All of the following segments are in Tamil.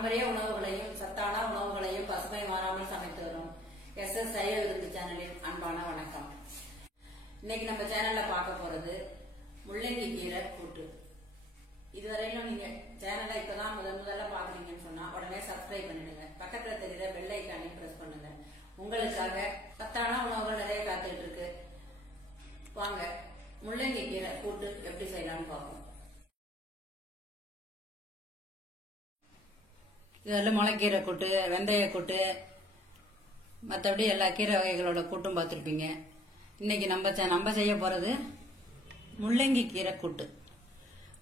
பாரம்பரிய உணவுகளையும் சத்தான உணவுகளையும் பசுமை மாறாமல் சமைத்து வரும் சைவ விருந்து சேனலின் அன்பான வணக்கம். இன்னைக்கு நம்ம சேனல்ல பார்க்க போறது முள்ளங்கி கீரை கூட்டு. இதுவரையிலும் நீங்க சேனலை இப்பதான் முதல்ல பாக்குறீங்கன்னு சொன்னா உடனே சப்ஸ்கிரைப் பண்ணிடுங்க. பக்கத்துல தெரியுற பெல் ஐகானையும் பிரஸ் பண்ணுங்க. உங்களுக்காக சத்தான உணவுகள் நிறைய காத்துட்டு இருக்கு. வாங்க முள்ளங்கி கீரை கூட்டு எப்படி செய்யலாம்னு பார்ப்போம். இதெல்லாம் முளைக்கீரை கூட்டு, வெந்தய கூட்டு, மற்றபடி எல்லா கீரை வகைகளோட கூட்டும் பார்த்துருப்பீங்க. இன்னைக்கு நம்ம செய்ய போறது முள்ளங்கி கீரை கூட்டு.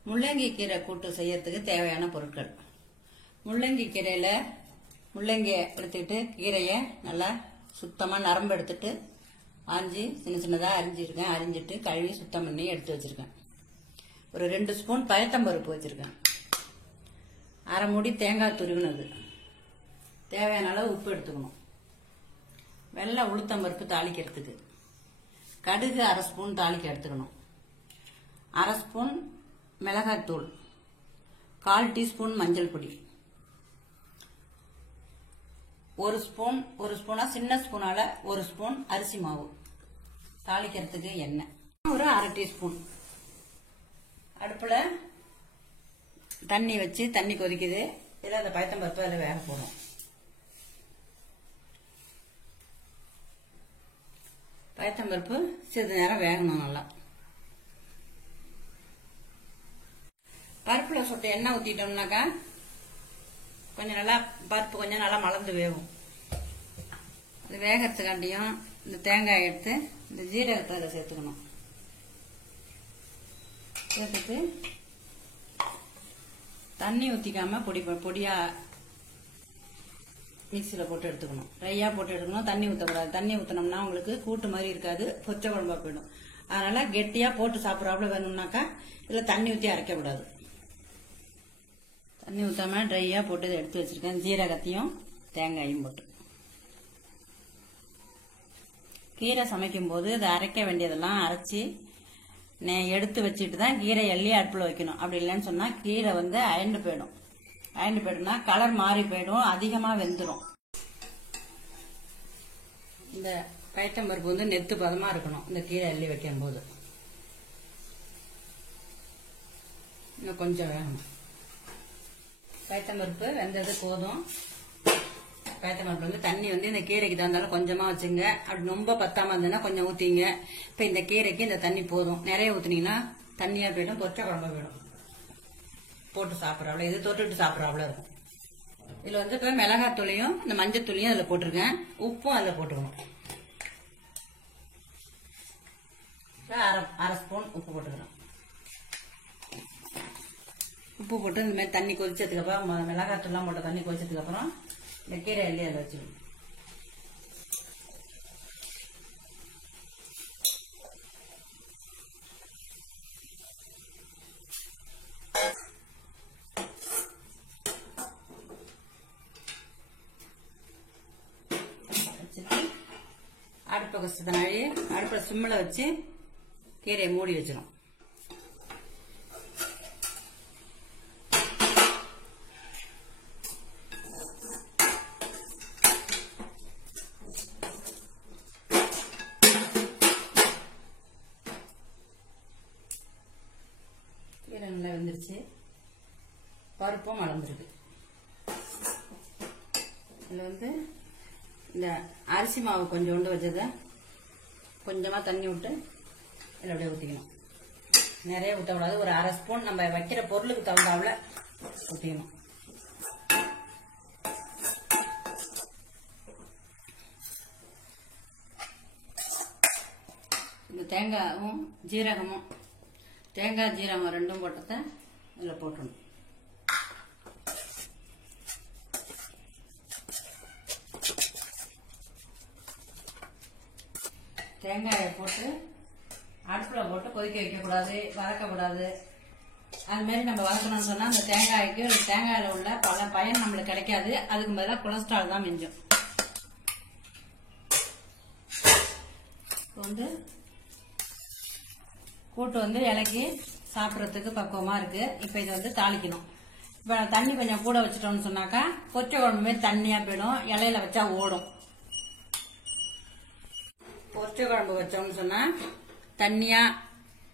முள்ளங்கி கீரை கூட்டு செய்யறதுக்கு தேவையான பொருட்கள்: முள்ளங்கி கீரையில முள்ளங்கியை எடுத்துக்கிட்டு கீரையை நல்லா சுத்தமாக நரம்பு எடுத்துட்டு ஆஞ்சி சின்ன சின்னதாக அரிஞ்சிட்டு கழுவி சுத்தம் பண்ணி எடுத்து வச்சிருக்கேன். ஒரு 2 ஸ்பூன் பயத்தம்பருப்பு வச்சிருக்கேன். அரை மூடி தேங்காய் துருவினது, தேவையான அளவு உப்பு எடுத்துக்கணும். வெள்ளை உளுத்தம்பருப்பு தாளிக்கிறதுக்கு, கடுகு அரை ஸ்பூன் தாளிக்க எடுத்துக்கணும். அரை ஸ்பூன் மிளகாய்த்தூள், 1/4 டீஸ்பூன் மஞ்சள் பொடி, ஒரு ஸ்பூனா சின்ன ஸ்பூனால 1 ஸ்பூன் அரிசி மாவு, தாளிக்கிறதுக்கு எண்ணெய் ஒரு அரை டீஸ்பூன். அடுப்புல தண்ணி வச்சு தண்ணி கொதிக்குது. இதில் அந்த பயத்தம்பருப்பு அதில் வேக போடும். பயத்தம்பருப்பு சிறிது நேரம் வேகணும். நல்லா பருப்புல சொட்டு எண்ணெய் ஊற்றிட்டோம்னாக்கா பருப்பு கொஞ்சம் நல்லா மலர்ந்து வேகும். அது வேகறதுக்காண்டியும் இந்த தேங்காய் எடுத்து இந்த ஜீரகத்தை அதில் சேர்த்துக்கணும். சேர்த்துட்டு தண்ணி ஊற்றிக்காம பொடியா மிக்சியில் போட்டு எடுத்துக்கணும். ட்ரையாக போட்டு எடுக்கணும். தண்ணி ஊற்றக்கூடாது. தண்ணி ஊற்றினோம்னா உங்களுக்கு கூட்டு மாதிரி இருக்காது, பொச்ச குழம்பா போயிடும். அதனால கெட்டியாக போட்டு சாப்பிட்றாப்புல வேணும்னாக்கா இதில் தண்ணி ஊற்றி அரைக்கக்கூடாது. தண்ணி ஊற்றாம ட்ரையாக போட்டு இதை எடுத்து வச்சிருக்கேன். ஜீரகத்தையும் தேங்காயும் போட்டு கீரை சமைக்கும் போது இதை அரைக்க வேண்டியதெல்லாம் அரைச்சி எடுத்து வச்சுட்டு தான் கீரை எள்ளி அடுப்பில் வைக்கணும். அப்படி இல்லைன்னு சொன்னால் கீரை அயண்டு போயிடும். அயண்டு போயிடும்னா கலர் மாறி போயிடும், அதிகமாக வெந்துடும். இந்த பயத்தம்பருப்பு நெத்து பதமாக இருக்கணும். இந்த கீரை எள்ளி வைக்கும் போது இன்னும் கொஞ்சம் வேகணும். பயத்தம்பருப்பு வெந்தது போதும். பயத்தம்பருப்பு தண்ணி இந்த கீரைக்கு தந்தாலும் கொஞ்சமா வச்சுங்க. அப்படி ரொம்ப பத்தாம இருந்ததுன்னா கொஞ்சம் ஊத்திங்க. இப்ப இந்த கீரைக்கு இந்த தண்ணி போதும். நிறைய ஊத்துனீங்கன்னா தண்ணியா போயிடும், பொற்ற குழம்பா போயிடும். போட்டு சாப்பிட்றாவ்வளோ, இது தொட்டுட்டு சாப்பிட்றாவ்வளோ இருக்கும். இதுல இப்ப மிளகாத்தூளையும் இந்த மஞ்சள் தூளையும் அதுல போட்டிருக்கேன். உப்பும் அதுல போட்டுக்கணும். அரை ஸ்பூன் உப்பு போட்டுக்கிறோம். உப்பு போட்டு இந்த மாதிரி தண்ணி கொதிச்சதுக்கு அப்புறம் மிளகாத்தூள்லாம் போட்ட தண்ணி கொதிச்சதுக்கு அப்புறம் இந்த கீரை எள்ளி அதில் வச்சுக்கணும். வச்சுட்டு அடுப்பை கஷ்டத்தினாடி அடுப்பை சிம்மில் வச்சு கீரையை மூடி வச்சிடும். கீரை நல்லா வெந்துருச்சு, பருப்பும் மலர்ந்துருக்கு. இதில் இந்த அரிசி மாவு கொஞ்சோண்டு வச்சதை கொஞ்சமாக தண்ணி விட்டு இதில் அப்படியே ஊற்றிக்கணும். நிறைய ஊற்றக்கூடாது. ஒரு அரை ஸ்பூன் நம்ம வைக்கிற பொருளுக்கு தகுந்தாப்புல ஊற்றிக்கணும். இந்த தேங்காயும் ஜீரகமும், தேங்காய் ஜீரகம் ரெண்டும் போட்டதை இதில் போட்டணும். தேங்காயை போட்டு அடுப்பில் போட்டு கொதிக்க வைக்கக்கூடாது, வதக்கக்கூடாது. அது மாதிரி நம்ம வதக்கணும்னு சொன்னால் அந்த தேங்காயில் உள்ள பல பயன் நம்மளுக்கு கிடைக்காது. அதுக்கு பதிலாக கொலஸ்ட்ரால் தான் மிஞ்சும். கூட்டு இலக்கி சாப்பிட்றதுக்கு பக்குவமா இருக்கு. இப்போ இதை தாளிக்கணும். இப்போ தண்ணி கொஞ்சம் கூட வச்சிட்டோம்னு சொன்னாக்கா பொச்சை குழம்பு மாதிரி தண்ணியா போயிடும், இலையில வச்சா ஓடும். பொச்சை குழம்பு வச்சோம்னு சொன்னா தண்ணியா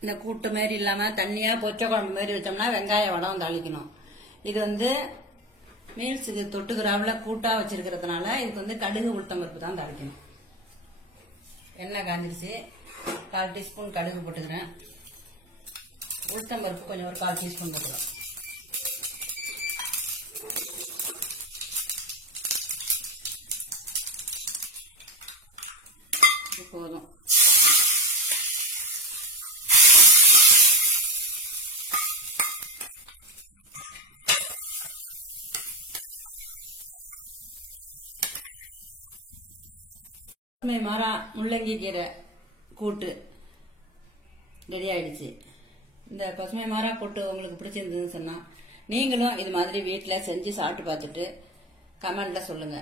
இந்த கூட்டு மாதிரி இல்லாம தண்ணியா பொச்சை குழம்பு மாதிரி வச்சோம்னா வெங்காய வடம் தாளிக்கணும். இது மீல்ஸுக்கு தொட்டுக்கிறாப்புல கூட்டா வச்சிருக்கிறதுனால இதுக்கு கடுகு உளுத்தம் பருப்பு தான் தாளிக்கணும். எண்ணெய் காஞ்சிருச்சு, 1/4 டீஸ்பூன் கடுகு போட்டுக்கிறேன். உளுத்தம் பருப்பு கொஞ்சம் ஒரு 1/4 டீஸ்பூன் போட்டுக்கிறோம். போதும். பசுமை மாறா முள்ளங்கி கீரை கூட்டு ரெடி ஆயிடுச்சு. இந்த பசுமை மாறா கூட்டு உங்களுக்கு பிடிச்சிருந்ததுன்னு சொன்னா நீங்களும் இது மாதிரி வீட்டில் செஞ்சு சாப்பிட்டு பார்த்துட்டு கமெண்ட்ல சொல்லுங்க.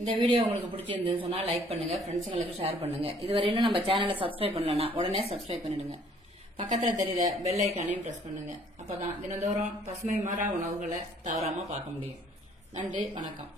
இந்த வீடியோ உங்களுக்கு பிடிச்சிருந்ததுன்னு சொன்னா லைக் பண்ணுங்க, ஃப்ரெண்ட்ஸுங்களுக்கு ஷேர் பண்ணுங்க. இதுவரையிலும் நம்ம சேனலை சப்ஸ்கிரைப் பண்ணலன்னா உடனே சப்ஸ்கிரைப் பண்ணிடுங்க. பக்கத்துல தெரியுற பெல் ஐக்கானையும் பிரஸ் பண்ணுங்க. அப்பதான் தினந்தோறும் பசுமை மாறா உணவுகளை தவறாம பார்க்க முடியும். நன்றி, வணக்கம்.